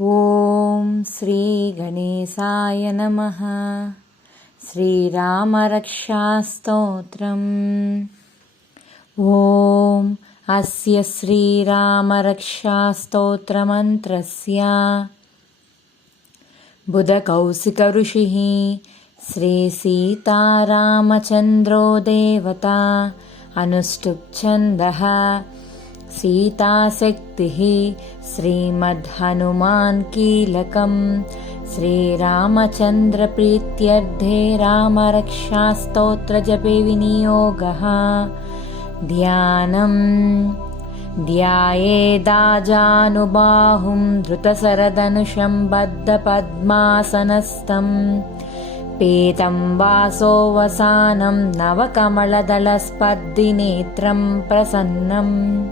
ఓం శ్రీ గణేశాయ నమః. శ్రీరామరక్షాస్తోత్రం. ఓం అస్య శ్రీరామరక్షాస్తోత్రమంత్రస్య బుధకౌశికఋషిః శ్రీసీతారామచంద్రో దేవతా అనుష్టుప్ ఛందః सीताशक्तिः श्रीमद्हनुमान् कीलकम् श्रीरामचन्द्रप्रीत्यर्थे रामरक्षास्तोत्रजपे विनियोगः. ध्यानम् ध्यायेदाजानुबाहुं धृतशरधनुषं बद्धपद्मासनस्थं पीतं वासोऽवसानं नवकमलदलस्पर्धिनेत्रं प्रसन्नम्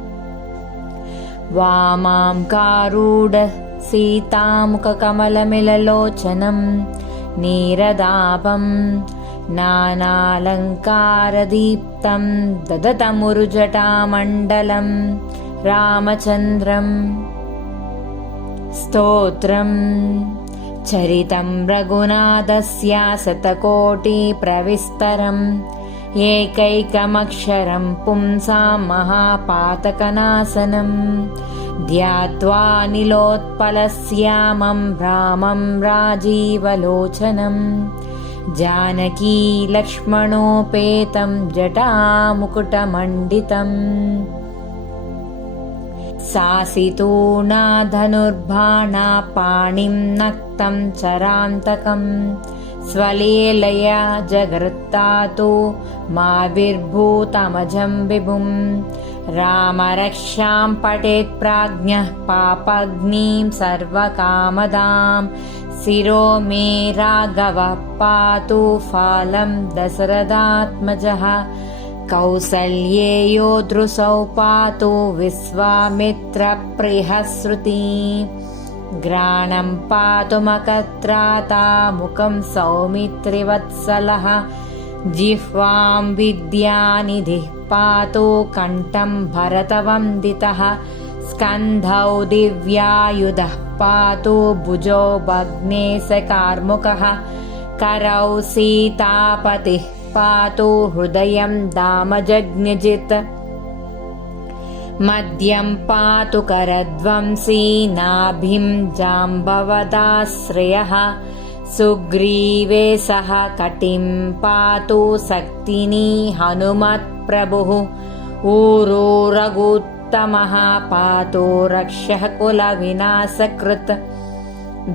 वामां कारूढ सीतामुखकमलमिललोचनं नीरदापं नानालङ्कारदीप्तं ददतमुरुजटामण्डलं रामचन्द्रं. स्तोत्रम् चरितं रघुनाथस्य शतकोटिप्रविस्तरम् एकैकमक्षरं पुंसां महापातकनाशनं ध्यात्वा नीलोत्पलश्यामं रामं राजीवलोचनं जानकी लक्ष्मणोपेतं जटामुकुटमण्डितम्. सासितूणा धनुर्बाणा पाणिं नक्तं चरान्तकम् स्वलीलया जगृत्तातु माविर्भूतमजं विभुं. रामरक्षां पठेत् प्राज्ञः पापग्निं सर्वकामदां शिरो मे राघवः पातु फालं दशरथात्मजः. कौसल्येयो दृशौ पातु विश्वामित्रप्रियः श्रुतिः. घ्राणं पातु मकत्राता मुखं सौमित्रिवत्सलः. जिह्वां विद्यानिधिः पातु कण्ठं भरतवन्दितः. स्कन्धौ दिव्यायुधः पातु भुजौ भग्नेशकार्मुकः. करौ सीतापतिः पातु हृदयं दामजज्ञजित्. मध्यं पातु करध्वंसी नाभिं जाम्बवदाश्रयः. सुग्रीवे सह कटिं पातु शक्तिनी हनुमत्प्रभुः. ऊरो रघुत्तमः पातु रक्षः कुलविनाशकृत्.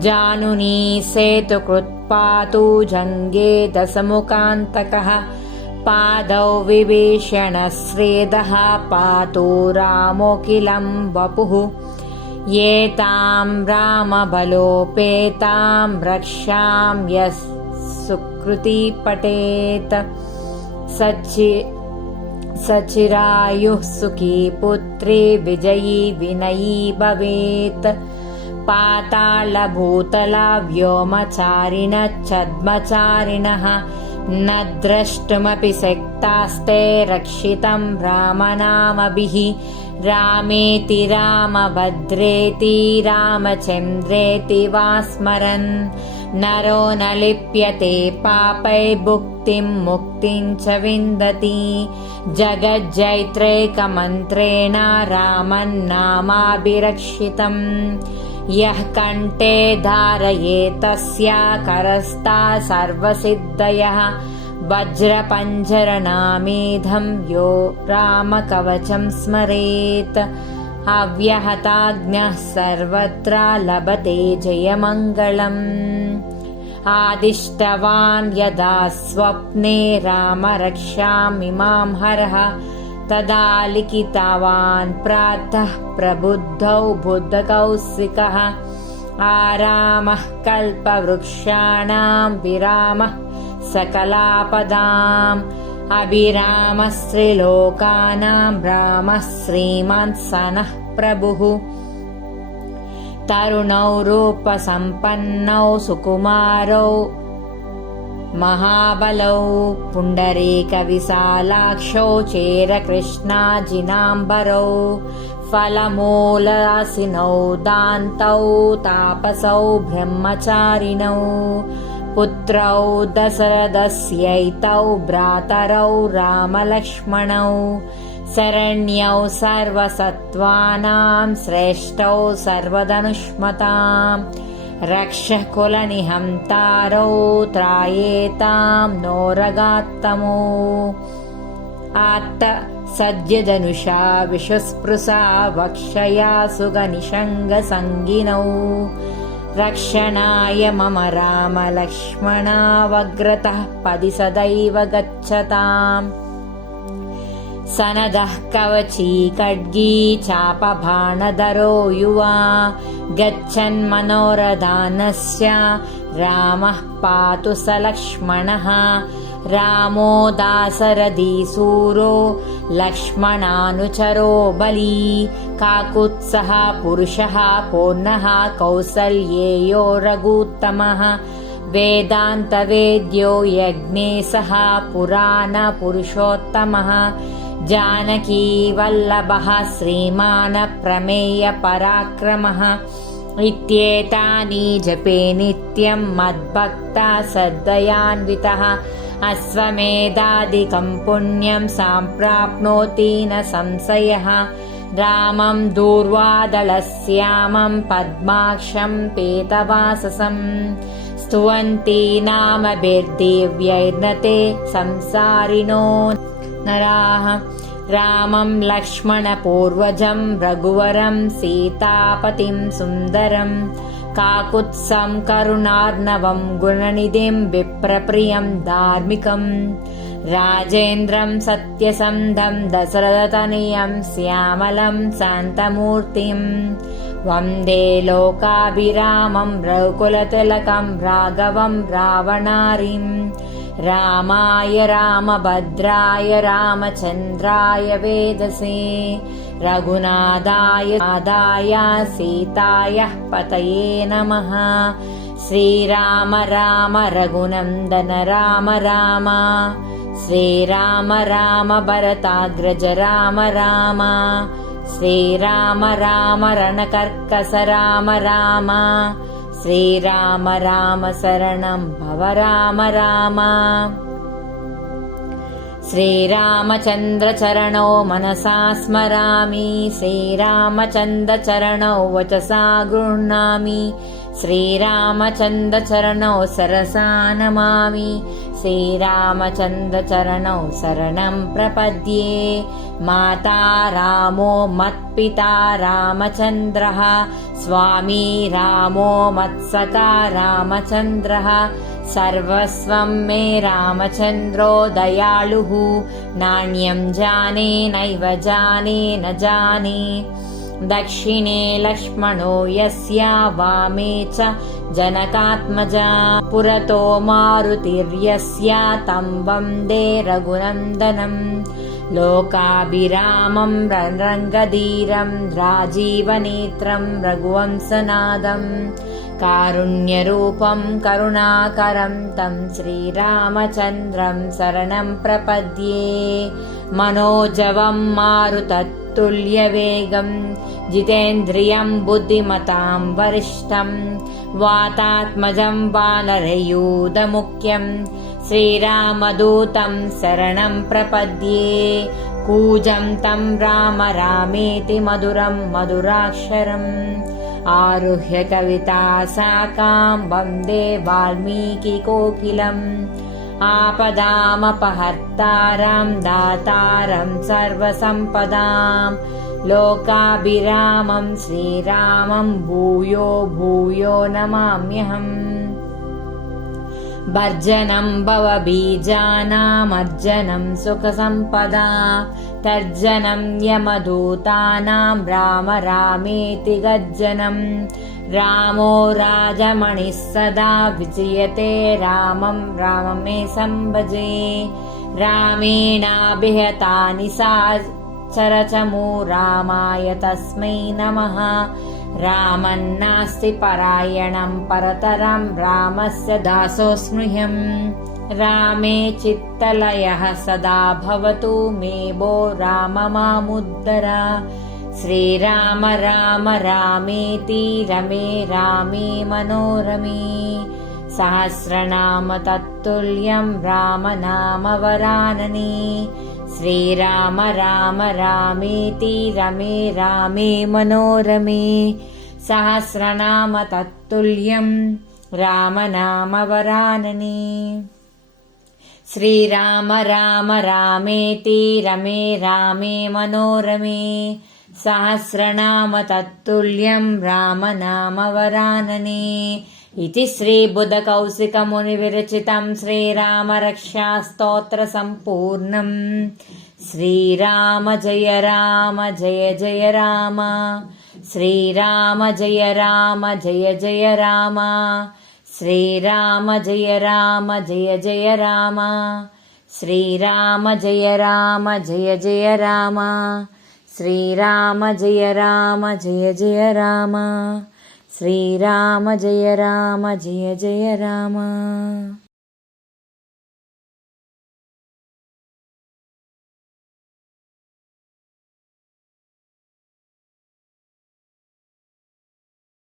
जानुनी सेतुकृत् पातु जङ्गे दशमुखान्तकः. पादौ विभीषणश्रेदः पातु रामोऽखिलं वपुः. एतां रामबलोपेतां रक्षां यः सुकृती पठेत् सचिरायुः सुखी पुत्री विजयी विनयी भवेत्. पातालभूतला व्योमचारिणश्छद्मचारिणः न द्रष्टुमपि शक्तास्ते रक्षितं रामनामभिः. रामेति रामभद्रेति रामचन्द्रेति वा स्मरन् नरो न लिप्यते पापैर्भुक्तिं मुक्तिं च विन्दति. जगज्जैत्रैकमन्त्रेण रामन्नामाभिरक्षितम् यः कण्ठे धारयेत् तस्य करस्था सर्वसिद्धयः. वज्रपञ्जरनामेधं यो रामकवचं स्मरेत् अव्यहताज्ञः सर्वत्र लभते जयमङ्गलम्. आदिष्टवान् यदा स्वप्ने रामरक्षामिमां हरः तदा लिखितवान् प्रातः प्रबुद्धौ बुद्धकौशिकः. आरामः कल्पवृक्षाणां विरामः सकलापदाम् अभिरामस्त्रिलोकानां रामः श्रीमान् सनः प्रभुः. तरुणौ रूपसम्पन्नौ सुकुमारौ महाबलौ पुण्डरीकविशालाक्षौ चेरकृष्णाजिनाम्बरौ फलमूलासिनौ दान्तौ तापसौ ब्रह्मचारिणौ पुत्रौ दशरथस्यैतौ भ्रातरौ रामलक्ष्मणौ शरण्यौ सर्वसत्त्वानां श्रेष्ठौ सर्वधनुष्मताम् रक्षः कुलनिहन्तारौ त्रायेतां नोरगात्तमो आत्त सद्यधनुषा विशुस्पृशा वक्षया सुगनिषङ्गसङ्गिनौ रक्षणाय मम रामलक्ष्मणावग्रतः पदि सदैव गच्छताम् सनदः कवची खड्गी चापबाणधरो युवा गच्छन्मनोरधानस्य रामः पातु स लक्ष्मणः रामो दाशरथी सूरो लक्ष्मणानुचरो बली काकुत्सः पुरुषः पूर्णः कौसल्येयो रघुत्तमः वेदान्तवेद्यो यज्ञेशः पुराणपुरुषोत्तमः जानकी वल्लभः श्रीमान् प्रमेयपराक्रमः इत्येतानि जपे नित्यं मद्भक्ता सद्दयान्वितः अश्वमेधादिकं पुण्यं सम्प्राप्नोति न संशयः रामं दूर्वादलश्यामं पद्माक्षं पीतवाससं स्तुवन्ति नामभिर्दिव्यैर्नते संसारिणो नराः रामं लक्ष्मणपूर्वजं रघुवरं सीतापतिं सुन्दरं काकुत्सं करुणार्णवं गुणनिधिं विप्रप्रियं धार्मिकं राजेन्द्रं सत्यसन्धं दशरथतनयं श्यामलं शान्तमूर्तिं वन्दे लोकाभिरामं रघुकुलतिलकं राघवं रावणारिं रामाय रामभद्राय रामचन्द्राय वेदसे रघुनाथाय सीताय पतये नमः श्रीराम राम रघुनन्दन राम राम श्रीराम राम भरताग्रज राम राम श्रीराम राम रणकर्कस राम राम श्रीराम राम शरणं भव राम राम श्रीरामचन्द्रचरणौ मनसा स्मरामि श्रीरामचन्द्रचरणौ वचसा गृह्णामि श्रीरामचन्द्रचरणौ सरसा नमामि श्रीरामचन्द्रचरणौ शरणं प्रपद्ये माता रामो मत्पिता रामचन्द्रः स्वामी रामो मत्सखा रामचन्द्रः सर्वस्वं मे रामचन्द्रो दयालुः नान्यं जाने नैव जाने न जाने दक्षिणे लक्ष्मणो यस्य वामे च जनकात्मजा पुरतो मारुतिर्यस्य तं वन्दे रघुनन्दनम् लोकाभिरामं रङ्गधीरं राजीवनेत्रं रघुवंशनादं कारुण्यरूपं करुणाकरं तं श्रीरामचन्द्रं शरणं प्रपद्ये मनोजवं मारुततुल्यवेगं जितेन्द्रियं बुद्धिमतां वरिष्ठं वातात्मजं वानरयूथमुख्यं श्रीरामदूतं शरणं प्रपद्ये कूजं तं राम रामेति मधुरं मधुराक्षरम् आरुह्य कविता शाखां वन्दे वाल्मीकिकोकिलम् आपदामपहर्तारं दातारं सर्वसम्पदां लोकाभिरामं श्रीरामं भूयो भूयो नमाम्यहम् भर्जनं भवबीजानामर्जनं सुखसम्पदा तर्जनं यमदूतानां राम रामेति गर्जनं रामो राजमणिः सदा विजयते रामं राममेशं भजे रामेणाभिहतानि चरचमू रामाय तस्मै नमः रामन्नास्ति परायणं परतरं रामस्य दासोऽस्म्यहम् रामे चित्तलयः सदा भवतु मे भो राम मामुद्धर श्रीराम राम रामेति रमे रामे मनोरमे सहस्रनाम तत्तुल्यं रामनाम वरानने श्रीराम राम रामेति रमे रामे मनोरमे सहस्रनाम तत्तुल्यं रामनाम वरानने श्रीराम राम रामेति रमे रामे मनोरमे सहस्रनाम तत्तुल्यं रामनाम वरानने इति श्रीबुधकौशिकमुनिविरचितं श्रीरामरक्षास्तोत्रसम्पूर्णम् श्रीराम जय जय राम श्रीराम जय जय राम श्रीराम जय जय राम श्रीराम जय जय राम श्रीराम जय जय राम श्रीराम जय जय राम